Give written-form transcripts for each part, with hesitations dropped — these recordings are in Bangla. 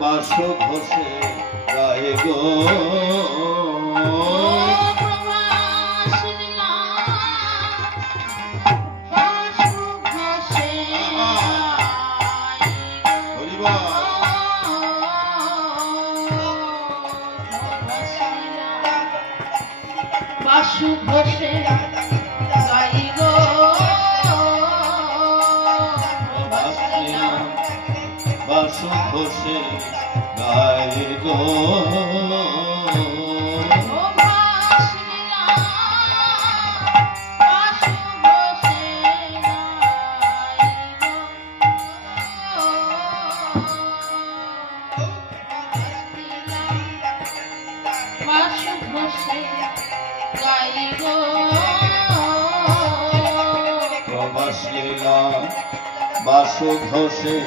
বাসু ঘোষে গাই গো বাসু ঘোষে গাই গো প্রবাস লীলা বাসু ঘোষে গাই গো প্রবাস লীলা বাসু ঘোষে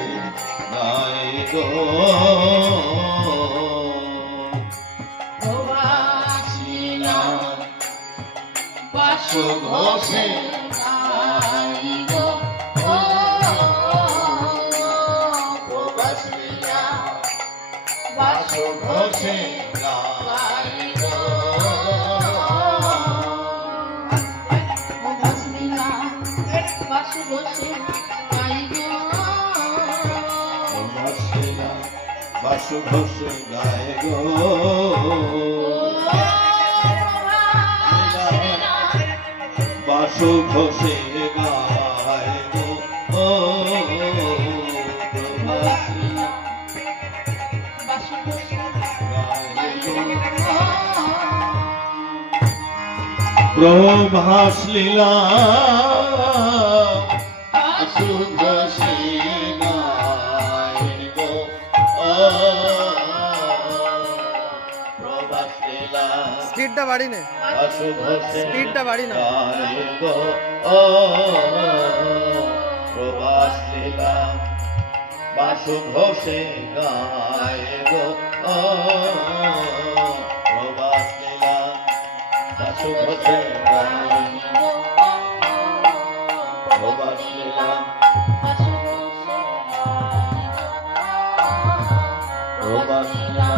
গাই গো প্রবাস লীলা বাসু ঘোষে গাই গো বাসু ঘোষে গাই গো বাসু ঘোষে গাই গো বাসু ঘোষে গাই গো প্রভাস লীলা বাসু ঘোষে গাই গো প্রভাস লীলা স্পিডটা বাড়ি নে বাসু ঘোষে স্পিডটা বাড়ি না গাই গো প্রভাস লীলা বাসু ঘোষে গাই গো প্রভাস লীলা বাসু ঘোষে গাই গো প্রভাস লীলা প্রভাস লীলা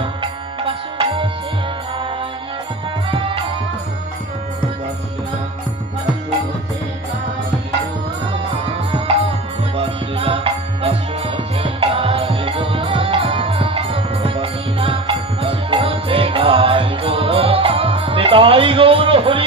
তাই গৌর হরি